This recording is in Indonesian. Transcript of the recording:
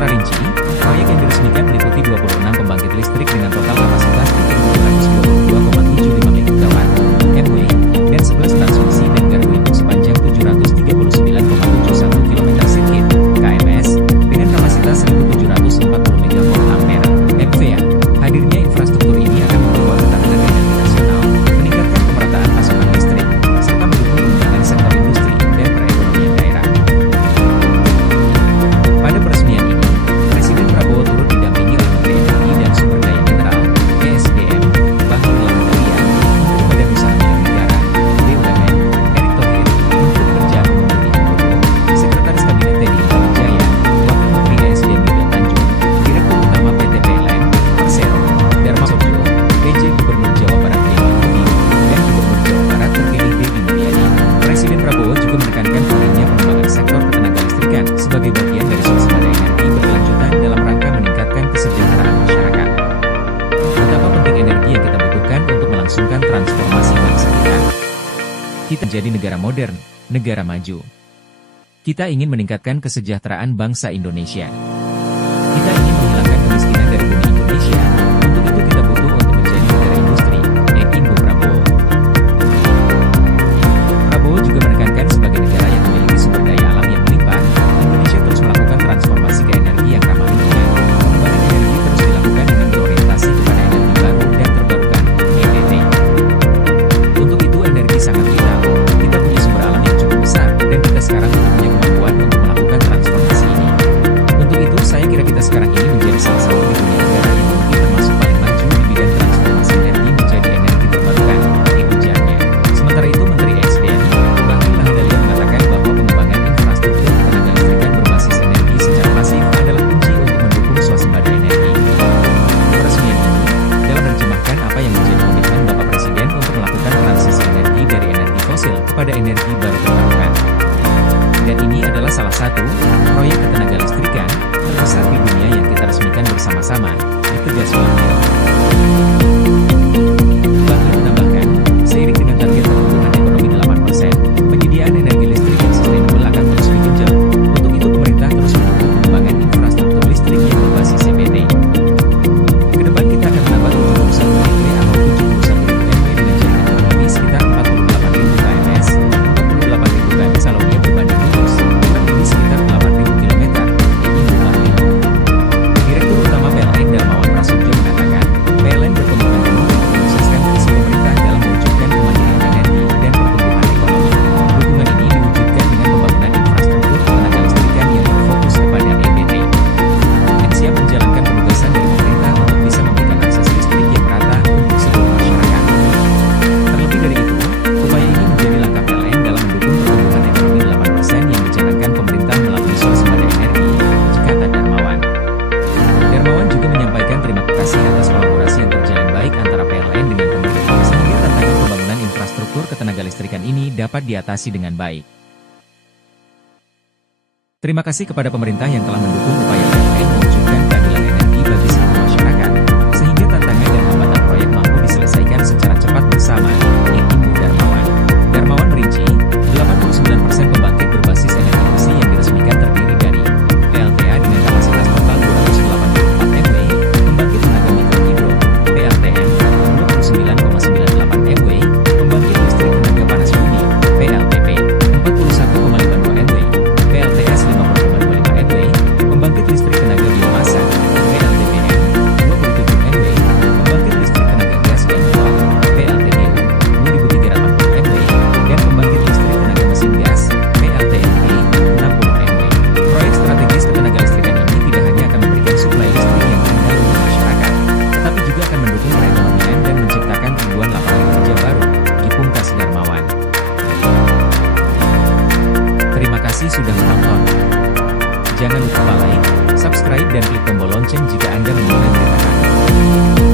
Secara rinci, proyek yang diresmikan meliputi 26 pembangkit listrik dengan total kapasitas 3.222,75 MW dan 11 transmisi dan gardu induk sepanjang 739,71 km sirkuit (KMS) dengan kapasitas 1.740 MVA. Hadirnya infrastruktur ini akan memperkuat ketahanan energi nasional, meningkatkan pemerataan pasokan listrik, serta mendukung pengembangan sektor industri dan perekonomian daerah. Pada peresmian ini, Presiden Prabowo turut didampingi oleh Menteri Energi dan Sumber Daya Mineral (ESDM), Bahlil Lahadalia, Menteri Badan Usaha Milik Negara (BUMN), Erick Thohir, Menteri Pekerjaan Umum Budi Hartono, Sekretaris Kabinet Teddy Wijaya, Wakil Menteri ESDM Yuda Tanjung, Direktur Utama PT PLN, Persero, Darma Sotjo, PJ Gubernur Jawa Barat Ridwan Kamil, dan Gubernur Jawa Barat terpilih Deddy Mulyadi. Presiden Prabowo juga menekankan pentingnya pengembangan sektor ketenagalistrikan sebagai bagian dari swasembada energi berkelanjutan dalam rangka meningkatkan kesejahteraan masyarakat. Betapa penting energi yang kita butuhkan untuk melangsungkan transformasi bangsa kita. Kita menjadi negara modern, negara maju. Kita ingin meningkatkan kesejahteraan bangsa Indonesia. Kita ingin menghilangkan kemiskinan dari bumi Indonesia. Untuk itu kita butuh untuk menjadi negara industri, Ibu Prabowo. Prabowo juga menekankan sebagai negara yang memiliki sumber daya alam yang melimpah, Indonesia terus melakukan transformasi ke energi yang ramah lingkungan. Pengembangan energi terus dilakukan dengan berorientasi kepada energi baru dan terbarukan, EBT. Untuk itu energi sangat vital. Kita punya sumber alam yang cukup besar, dan kita sekarang punya kemampuan untuk melakukan transformasi ini. Untuk itu, saya kira kita sekarang ini menjadi salah satu di dunia negara yang mungkin termasuk paling maju di bidang transformasi energi menjadi energi terbarukan, ujarnya. Sementara itu, Menteri ESDM, Bahlil Lahadalia mengatakan bahwa pengembangan infrastruktur ketenagalistrikan berbasis energi secara masif adalah kunci untuk mendukung swasembada energi. Peresmian ini dalam menerjemahkan apa yang menjadi komitmen Bapak Presiden untuk melakukan transisi energi dari energi fosil kepada energi baru terbarukan. Dan ini adalah salah satu proyek ketenagalistrikan terbesar di dunia yang kita resmikan bersama-sama, ditegas Bahlil. Bahlil menambahkan, seiring dengan target pertumbuhan ekonomi 8%, penyediaan energi listrik yang sustainable akan terus digenjot. Untuk itu pemerintah terus mendukung pengembangan infrastruktur listrik yang berbasis CBT. Kedepan kita akan menambah 71 MW atau 71.000 MW dengan jaringan kurang lebih sekitar 48.000 KMS, 48.000 KMS kalau dia berbanding lurus, kurang lebih sekitar 8.000 km. Direktur Utama PLN Darmawan Prasojo mengatakan, PLN berkomitmen penuh untuk menyukseskan visi pemerintah dalam mewujudkan kemandirian energi dan pertumbuhan ekonomi. Dukungan ini diwujudkan dengan pembangunan infrastruktur ketenagalistrikan yang berfokus kepada EBT. Dan siap menjalankan penugasan dari pemerintah untuk bisa memberikan akses listrik yang merata untuk seluruh masyarakat. Terlebih dari itu, upaya ini menjadi langkah PLN dalam mendukung pertumbuhan ekonomi 8% yang dicanangkan pemerintah melalui swasembada energi, kata Darmawan. Darmawan juga menyampaikan terima kasih atas kolaborasi yang terjalin baik antara PLN dengan pemerintah sehingga tantangan pembangunan infrastruktur ketenagalistrikan ini dapat diatasi dengan baik. Terima kasih kepada pemerintah yang telah mendukung upaya PLN mewujudkan keadilan energi bagi seluruh masyarakat, sehingga tantangan dan hambatan proyek mampu diselesaikan secara cepat bersama, Ibu Darmawan. Darmawan merinci, 89% pembangkit berbasis energi bersih yang diresmikan terdiri dari PLTA dengan kapasitas total 284 MW, pembangkit tenaga mikrohidro, PLTM, 29,98 MW, pembangkit listrik tenaga panas bumi, PLTP, 41,52 MW, PLTS 50,25 MW, pembangkit listrik tenaga biomasa, PLTPM, 27 MW, pembangkit listrik tenaga gas dan uap, PLTBU, 2.380 MW, dan pembangkit listrik tenaga mesin gas, PLTMG, 60 MW. Proyek strategis ketenagalistrikan ini tidak hanya akan memberikan suplai listrik yang handal untuk masyarakat, tetapi juga akan mendukung perekonomian dan menciptakan ribuan lapangan kerja baru, dipungkas Darmawan. Terima kasih sudah menonton. Jangan lupa like, subscribe dan klik tombol lonceng jika Anda menyukai berita kami.